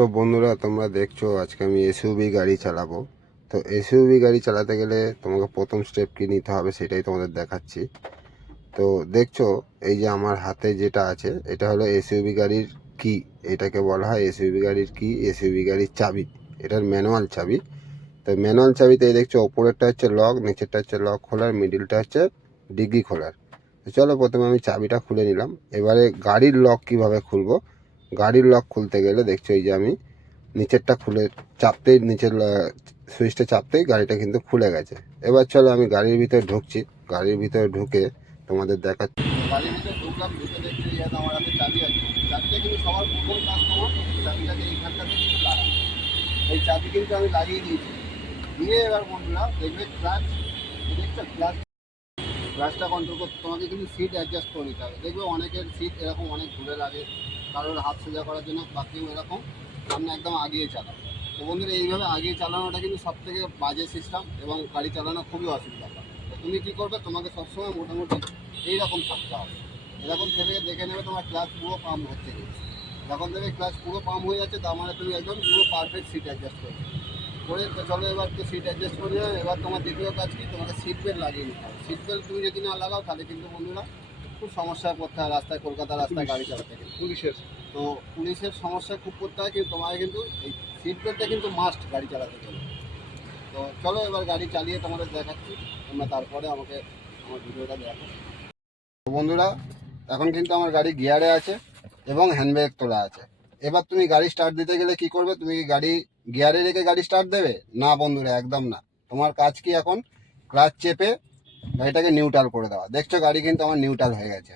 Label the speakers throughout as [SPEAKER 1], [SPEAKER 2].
[SPEAKER 1] তো বন্ধুরা, তোমরা দেখছ আজকে আমি এসইউবি গাড়ি চালাবো। তো এসইউবি গাড়ি চালাতে গেলে তোমাকে প্রথম স্টেপ কী নিতে হবে সেটাই তোমাদের দেখাচ্ছি। তো দেখছ, এই যে আমার হাতে যেটা আছে, এটা হলো এসইউবি গাড়ির কি? এটাকে বলা হয় এসইউবি গাড়ির কি? এসইউবি গাড়ির চাবি। এটার ম্যানুয়াল চাবি। তো ম্যানুয়াল চাবিতে এই দেখছ, ওপরেরটা হচ্ছে লক নিচেরটা হচ্ছে লক খোলার মিডিলটা হচ্ছে ডিগ্রি খোলার। চলো প্রথমে আমি চাবিটা খুলে নিলাম। এবারে গাড়ির লক কীভাবে খুলবো? গাড়ির লক খুলতে গেলে দেখছি ওই যে আমি নিচেরটা খুলে চাপতেই নিচের সুইচটা চাপতেই গাড়িটা কিন্তু খুলে গেছে। এবার চলো আমি গাড়ির ভিতরে ঢুকছি। গাড়ির ভিতরে ঢুকে তোমাদের দেখাচ্ছি।
[SPEAKER 2] বাড়ির ভিতরে ঢুকলাম আমার কিন্তু সবার এই কিন্তু আমি দিয়েছি। দিয়ে এবার দেখবে কন্ট্রোল করতে কিন্তু সিট অ্যাডজাস্ট করে নিতে হবে। দেখবে অনেকের সিট এরকম অনেক দূরে লাগে। কারোর হাত সোজা করার জন্য বাকিও এরকম সামনে একদম আগিয়ে চালাও তো বন্ধুরা, এইভাবে আগিয়ে চালানোটা কিন্তু সব থেকে বাজে সিস্টেম এবং গাড়ি চালানো খুবই অসুবিধা। তো তুমি কী করবে? তোমাকে সবসময় মোটামুটি এইরকম থাকতে হবে। এরকম থেকে দেখে নেবে তোমার ক্লাচ পুরো পাম্প হচ্ছে যখন দেখবে ক্লাচ পুরো পাম্প হয়ে যাচ্ছে, তার মানে তুমি একদম পুরো পারফেক্ট সিট অ্যাডজাস্ট করবে। করে চলো এবার তো সিট অ্যাডজাস্ট করে এবার তোমার দ্বিতীয় কাজ কি? তোমাকে সিট বেল্ট লাগিয়ে নিতে হবে। সিট বেল্ট তুমি যদি না লাগাও, তাহলে কিন্তু বন্ধুরা খুব সমস্যায় পড়তে হয় রাস্তায় কলকাতা রাস্তায় গাড়ি চালাতে গেলে।
[SPEAKER 3] পুলিশের।
[SPEAKER 2] তো পুলিশের সমস্যায় খুব পড়তে হয় কিন্তু তোমাকে কিন্তু এই সিট বেল্টটা কিন্তু মাস্ট গাড়ি চালাতে গেলে। তো চলো এবার গাড়ি চালিয়ে তোমাদের দেখাচ্ছি তোমরা তারপরে আমাকে আমার ভিডিওটা দেখো। তো বন্ধুরা এখন কিন্তু আমার গাড়ি গিয়ারে আছে এবং হ্যান্ডব্রেক তোলা আছে। এবার তুমি গাড়ি স্টার্ট দিতে গেলে কি করবে? তুমি কি গাড়ি গিয়ারে রেখে গাড়ি স্টার্ট দেবে? না বন্ধুরা একদম না। তোমার কাজ কি এখন? ক্লাচ চেপে গাড়িটাকে নিউট্রাল করে দেওয়া। দেখছ গাড়ি কিন্তু আমার নিউট্রাল হয়ে গেছে।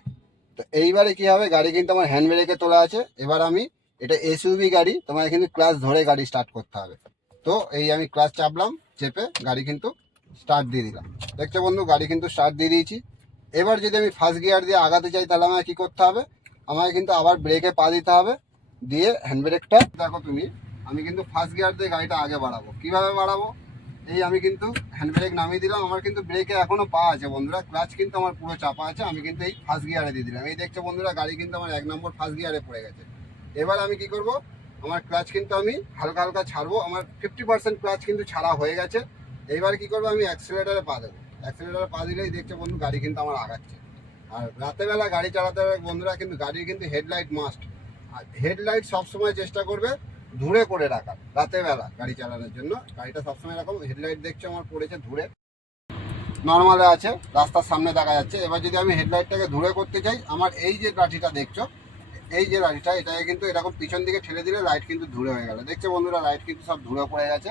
[SPEAKER 2] তো এইবারে কি হবে? গাড়ি কিন্তু আমার হ্যান্ড ব্রেকে তোলা আছে। এবার আমি, এটা এসইউবি গাড়ি তোমার কিন্তু ক্লাস ধরে গাড়ি স্টার্ট করতে হবে। তো এই আমি ক্লাস চাপলাম, চেপে গাড়ি কিন্তু স্টার্ট দিয়ে দিলাম। দেখছ বন্ধু, গাড়ি কিন্তু স্টার্ট দিয়ে দিয়েছি। এবার যদি আমি ফার্স্ট গিয়ার দিয়ে আগাতে চাই, তাহলে আমাকে কী করতে হবে? আমাকে কিন্তু আবার ব্রেকে পা দিতে হবে। দিয়ে হ্যান্ড ব্রেকটা দেখো তুমি, আমি কিন্তু ফার্স্ট গিয়ার দিয়ে গাড়িটা আগে বাড়াবো। কীভাবে বাড়াবো? এই আমি কিন্তু হ্যান্ড ব্রেক নামিয়ে দিলাম। আমার কিন্তু ব্রেকে এখনও পা আছে বন্ধুরা। ক্লাচ কিন্তু আমার পুরো চাপা আছে। আমি কিন্তু এই ফার্স্ট গিয়ারে দিয়ে দিলাম। এই দেখছ বন্ধুরা, গাড়ি কিন্তু আমার এক নম্বর ফার্স্ট গিয়ারে পড়ে গেছে। এবার আমি কি করব? আমার ক্লাচ কিন্তু আমি হালকা হালকা ছাড়বো। আমার ফিফটি পার্সেন্ট ক্লাচ কিন্তু ছাড়া হয়ে গেছে। এইবার কি করব? আমি অ্যাক্সিলেটারে পা দেবো। অ্যাক্সিলেটারে পা দিলেই দেখছ বন্ধু, গাড়ি কিন্তু আমার আগাচ্ছে। আর রাতেবেলা গাড়ি চালাতে হবে বন্ধুরা, কিন্তু গাড়ির কিন্তু হেডলাইট মাস্ট আর হেডলাইট সবসময় চেষ্টা করবে ধুরে করে রাখার রাতেবেলা গাড়ি চালানোর জন্য। গাড়িটা সবসময় এরকম হেডলাইট দেখছ আমার পড়েছে ধুরে। নর্মালে আছে, রাস্তার সামনে দেখা যাচ্ছে। এবার যদি আমি হেডলাইটটাকে ধুরে করতে চাই, আমার এই যে লাঠিটা দেখছ, এই যে লাঠিটা এটাকে কিন্তু এরকম পিছন দিকে ঠেলে দিলে লাইট কিন্তু ধুরে হয়ে গেল। দেখছ বন্ধুরা লাইট কিন্তু সব ধুরে পড়ে গেছে।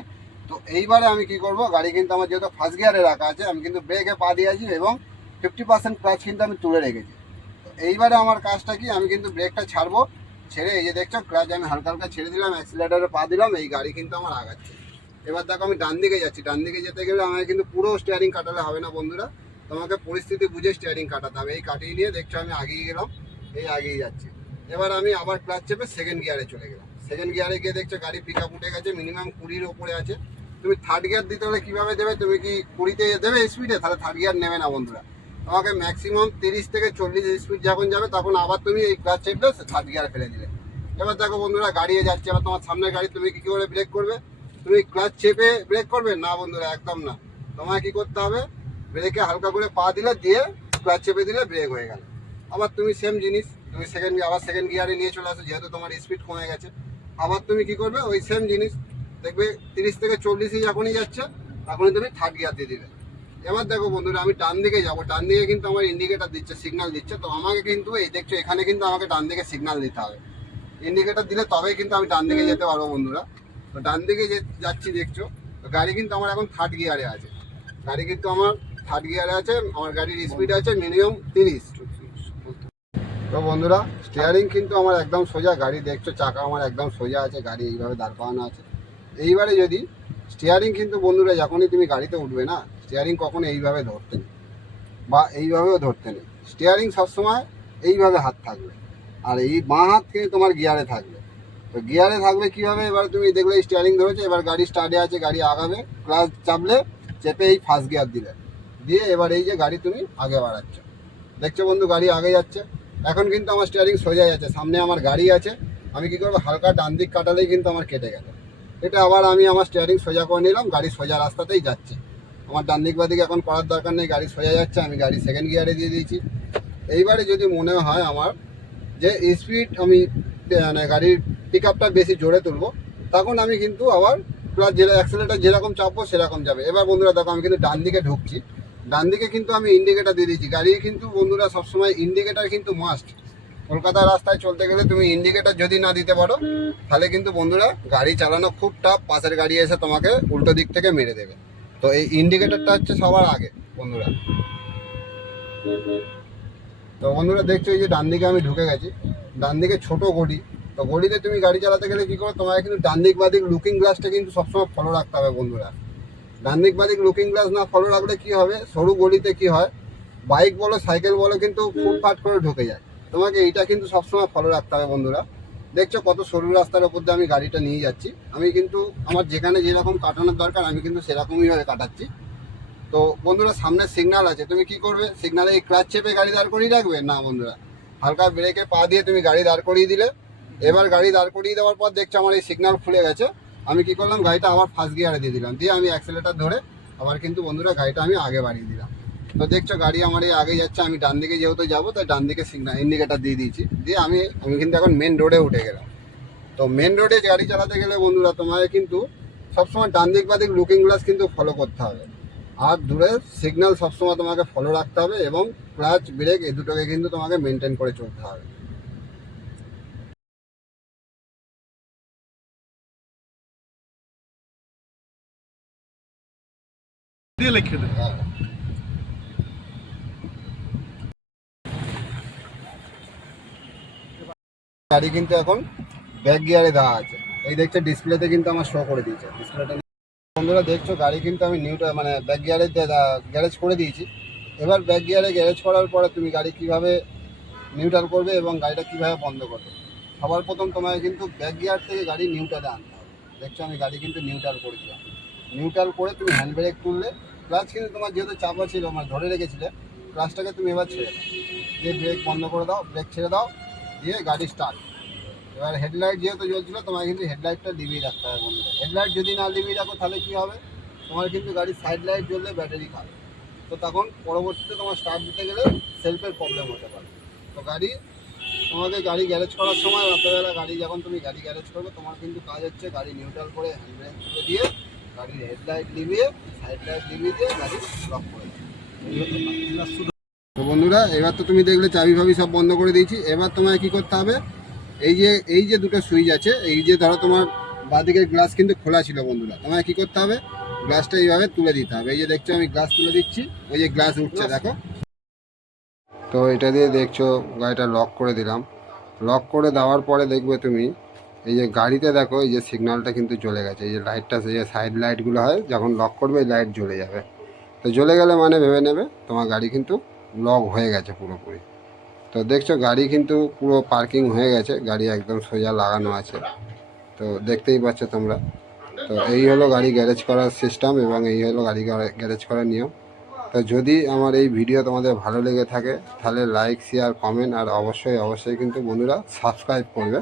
[SPEAKER 2] তো এইবারে আমি কি করব, গাড়ি কিন্তু আমার যেহেতু ফার্স্ট গিয়ারে রাখা আছে, আমি কিন্তু ব্রেকে পা দিয়েছি এবং ফিফটি পার্সেন্ট ক্লাচ কিন্তু আমি তুলে রেখেছি। তো এইবারে আমার কাজটা কি, আমি কিন্তু ব্রেকটা ছাড়বো ছেড়ে, এই যে দেখছ ক্লাচ আমি হালকা হালকা ছেড়ে দিলাম অ্যাক্সিলেটারে পা দিলাম, এই গাড়ি কিন্তু আমার আগাচ্ছে। এবার দেখো, আমি ডান দিকে যাচ্ছি। ডান দিকে যেতে গেলে আমাকে কিন্তু পুরো স্টিয়ারিং কাটালে হবে না বন্ধুরা। তোমাকে পরিস্থিতি বুঝে স্টিয়ারিং কাটাতে হবে এই কাটিয়ে নিয়ে দেখছ, আমি আগিয়ে গেলাম, এই আগিয়ে যাচ্ছি। এবার আমি আবার ক্লাচ চেপে সেকেন্ড গিয়ারে চলে গেলাম। সেকেন্ড গিয়ারে গিয়ে দেখছ, গাড়ি পিক আপ উঠে গেছে মিনিমাম কুড়ির ওপরে আছে। তুমি থার্ড গিয়ার দিতে হলে কীভাবে দেবে? তুমি কি কুড়িতে দেবে স্পিডে তাহলে থার্ড গিয়ার নেবে না বন্ধুরা। তোমাকে ম্যাক্সিমাম তিরিশ থেকে চল্লিশ স্পিড যখন যাবে, তখন আবার তুমি এই ক্লাচ চেপলে থার্ড গিয়ার ফেলে দিলে। এবার দেখো বন্ধুরা গাড়িয়ে যাচ্ছে, এবার তোমার সামনের গাড়ি তুমি কি করে ব্রেক করবে? তুমি ক্লাচ চেপে ব্রেক করবে? না বন্ধুরা, একদম না। তোমায় কি করতে হবে? ব্রেকে হালকা করে পা দিলে, দিয়ে ক্লাচ চেপে দিলে ব্রেক হয়ে গেল। আবার তুমি সেম জিনিস, তুমি সেকেন্ড আবার সেকেন্ড গিয়ারে নিয়ে চলে আসো, যেহেতু তোমার স্পিড কমে গেছে। আবার তুমি কি করবে? ওই সেম জিনিস, দেখবে তিরিশ থেকে চল্লিশে যখনই যাচ্ছে, তখনই তুমি থার্ড গিয়ার দিয়ে দিলে। এবার দেখো বন্ধুরা, আমি ডান দিকে যাব। ডান দিকে কিন্তু আমার ইন্ডিকেটার দিচ্ছে সিগনাল দিচ্ছে। তো আমাকে কিন্তু এই দেখছ, এখানে কিন্তু আমাকে ডান দিকে সিগনাল দিতে হবে। ইন্ডিকেটার দিলে তবেই কিন্তু আমি ডান দিকে যেতে পারব বন্ধুরা। তো ডান দিকে যে যাচ্ছি, দেখছ, তো গাড়ি কিন্তু আমার এখন থার্ড গিয়ারে আছে। গাড়ি কিন্তু আমার থার্ড গিয়ারে আছে, আমার গাড়ির স্পিড আছে মিনিমাম তিরিশ। তো বন্ধুরা স্টিয়ারিং কিন্তু আমার একদম সোজা, গাড়ি দেখছ, চাকা আমার একদম সোজা আছে, গাড়ি এইভাবে দাঁড় করানো আছে। এইবারে যদি স্টিয়ারিং কিন্তু বন্ধুরা, যখনই তুমি গাড়িতে উঠবে না স্টিয়ারিং কখনো এইভাবে ধরতে নেই। বা এইভাবেও ধরতে নেই। স্টিয়ারিং সবসময় এইভাবে হাত থাকবে। আর এই বাঁ হাত কিন্তু তোমার গিয়ারে থাকবে। তো গিয়ারে থাকবে কীভাবে? এবার তুমি দেখলে স্টিয়ারিং ধরেছে, এবার গাড়ি স্টার্টে আছে, গাড়ি আগাবে ক্লাস চাপলে চেপে এই ফার্স্ট গিয়ার দিলে। দিয়ে এবার এই যে গাড়ি তুমি আগে বাড়াচ্ছ। দেখছ বন্ধু, গাড়ি আগে যাচ্ছে। এখন কিন্তু আমার স্টিয়ারিং সোজা যাচ্ছে সামনে আমার গাড়ি আছে। আমি কি করব? হালকা ডান দিক কাটালেই কিন্তু আমার কেটে গেল। এটা আবার আমি আমার স্টিয়ারিং সোজা করে নিলাম, গাড়ি সোজা রাস্তাতেই যাচ্ছে। আমার ডান দিক বাদিক এখন করার দরকার নেই, গাড়ি সোজা যাচ্ছে, আমি গাড়ি সেকেন্ড গিয়ারে দিয়ে দিয়েছি। এইবারে যদি মনে হয় আমার যে স্পিড আমি মানে গাড়ির পিক আপটা বেশি জোরে তুলবো, তখন আমি কিন্তু আবার প্লাস যেটা অ্যাক্সেলেটার যেরকম চাপবো, সেরকম যাবে। এবার বন্ধুরা দেখো, আমি কিন্তু ডান দিকে ঢুকছি। ডান দিকে কিন্তু আমি ইন্ডিকেটার দিয়ে দিয়েছি। গাড়ি কিন্তু বন্ধুরা সবসময় ইন্ডিকেটার কিন্তু মাস্ট কলকাতার রাস্তায় চলতে গেলে তুমি ইন্ডিকেটার যদি না দিতে পারো, তাহলে কিন্তু বন্ধুরা গাড়ি চালানো খুব টাফ পাশের গাড়ি এসে তোমাকে উল্টো দিক থেকে মেরে দেবে। তো এই ইন্ডিকেটারটা হচ্ছে সবার আগে, বন্ধুরা। তো বন্ধুরা, দেখছ এই যে ডান দিকে আমি ঢুকে গেছি। ডান দিকে ছোট গড়ি। তো গড়িতে তুমি গাড়ি চালাতে গেলে কি করো তোমাকে কিন্তু ডান দিক বাদিক লুকিং গ্লাসটা কিন্তু সবসময় ফলো রাখতে হবে, বন্ধুরা। ডান দিক বাদিক লুকিং গ্লাস না ফলো রাখলে কি হবে, সরু গলিতে কি হয় বাইক বলো সাইকেল বলো কিন্তু ফুটফাট করে ঢুকে যায়। তোমাকে এইটা কিন্তু সবসময় ফলো রাখতে হবে, বন্ধুরা। দেখছ কত সরু রাস্তার উপর দিয়ে আমি গাড়িটা নিয়ে যাচ্ছি। আমি কিন্তু আমার যেখানে যেরকম কাটানোর দরকার, আমি কিন্তু সেরকমই ভাবে কাটাচ্ছি। তো বন্ধুরা, সামনে সিগনাল আছে। তুমি কি করবে? সিগনালে এই ক্লাচ চেপে গাড়ি দাঁড় করিয়ে রাখবে? না বন্ধুরা। হালকা ব্রেকে পা দিয়ে তুমি গাড়ি দাঁড় করিয়ে দিলে। এবার গাড়ি দাঁড় করিয়ে দেওয়ার পর দেখছ আমার এই সিগনাল খুলে গেছে। আমি কি করলাম? গাড়িটা আবার ফার্স্ট গিয়ারে দিয়ে দিলাম। দিয়ে আমি অ্যাক্সেলেটার ধরে আবার কিন্তু বন্ধুরা গাড়িটা আমি আগে বাড়িয়ে দিলাম। তো দেখছ গাড়ি আমার এই আগে যাচ্ছে আমি ডান দিকে যেহেতু যাব তাই ডান দিকে সিগনাল ইন্ডিকেটার দিয়ে দিয়েছি। দিয়ে আমি আমি কিন্তু এখন মেন রোডে উঠে গেলাম। তো মেন রোডে গাড়ি চালাতে গেলে বন্ধুরা তোমাকে কিন্তু সবসময় ডান দিক বাদিক লুকিং গ্লাস কিন্তু ফলো করতে হবে। আর দূরে সিগন্যাল সবসময় তোমাকে ফলো রাখতে হবে এবং ক্লাচ ব্রেক এই দুটোকে কিন্তু তোমাকে মেনটেন করে চলতে হবে।
[SPEAKER 3] দিয়ে লিখে দে
[SPEAKER 2] গাড়ি কিন্তু এখন ব্যাক গিয়ারে দেওয়া আছে। এই দেখছ ডিসপ্লেতে কিন্তু আমার শো করে দিয়েছে। ডিসপ্লেটা বন্ধুরা, দেখছ, গাড়ি কিন্তু আমি নিউটা মানে ব্যাক গিয়ারে গ্যারেজ করে দিয়েছি। এবার ব্যাক গিয়ারে গ্যারেজ করার পরে তুমি গাড়ি কীভাবে নিউট্রাল করবে এবং গাড়িটা কীভাবে বন্ধ করবে? সবার প্রথম তোমাকে কিন্তু ব্যাক গিয়ার থেকে গাড়ি নিউট্রালে আনতে হবে। দেখছ, আমি গাড়ি কিন্তু নিউট্রাল করেছিলাম নিউট্রাল করে তুমি হ্যান্ড ব্রেক তুললে ক্লাচ কিন্তু তোমার যেহেতু চাপা ছিল মানে ধরে রেখেছিলে ক্লাচটাকে তুমি এবার ছেড়ে দাও। দিয়ে ব্রেক বন্ধ করে দাও ব্রেক ছেড়ে দাও দিয়ে গাড়ি স্টার্ট এবার হেডলাইট যেহেতু জ্বলছিল তোমার কিন্তু হেডলাইটটা লিভিয়ে রাখতে হবে বন্ধুরা। হেডলাইট যদি না লিভিয়ে রাখো, তাহলে কী হবে? তোমার কিন্তু গাড়ির সাইড লাইট জ্বললে ব্যাটারি খাবে। তো তখন পরবর্তীতে তোমার স্টার্ট দিতে গেলে সেলফের প্রবলেম হতে পারে। তো গাড়ি, তোমাকে গাড়ি গ্যারেজ করার সময় রাত্রেবেলা গাড়ি, যখন তুমি গাড়ি গ্যারেজ করবে, তোমার কিন্তু কাজ হচ্ছে গাড়ি নিউট্রাল করে হ্যান্ড ব্রেক তুলে দিয়ে গাড়ির হেডলাইট লিভিয়ে সাইড লাইট লিভিয়ে দিয়ে গাড়ি লক করে বন্ধুরা, এবার তো তুমি দেখলে চাবি ফাবি সব বন্ধ করে দিয়েছি। এবার তোমায় কি করতে হবে, এই যে এই যে দুটো সুইচ আছে, এই যে ধরো তোমার বাদিকের গ্লাস কিন্তু খোলা ছিল বন্ধুরা, তোমায় কি করতে হবে, গ্লাসটা এইভাবে তুলে দিতে হবে। এই যে দেখছ আমি গ্লাস তুলে দিচ্ছি, ওই যে গ্লাস উঠছে, দেখো। তো এটা দিয়ে দেখছ, গাড়িটা লক করে দিলাম। লক করে দেওয়ার পরে দেখবে তুমি, এই যে গাড়িতে দেখো, এই যে সিগন্যালটা কিন্তু চলে গেছে। এই যে লাইটটা সেই যে সাইড লাইটগুলো হয়, যখন লক করবে, এই লাইট জ্বলে যাবে। তো জ্বলে গেলে মানে ভেবে নেবে, তোমার গাড়ি কিন্তু লক হয়ে গেছে পুরোপুরি। তো দেখছ গাড়ি কিন্তু পুরো পার্কিং হয়ে গেছে, গাড়ি একদম সোজা লাগানো আছে। তো দেখতেই পাচ্ছ তোমরা। তো এই হলো গাড়ি গ্যারেজ করার সিস্টেম এবং এই হলো গাড়ি গ্যারেজ করার নিয়ম। তো যদি আমার এই ভিডিও তোমাদের ভালো লেগে থাকে, তাহলে লাইক শেয়ার কমেন্ট আর অবশ্যই অবশ্যই কিন্তু বন্ধুরা সাবস্ক্রাইব করবে।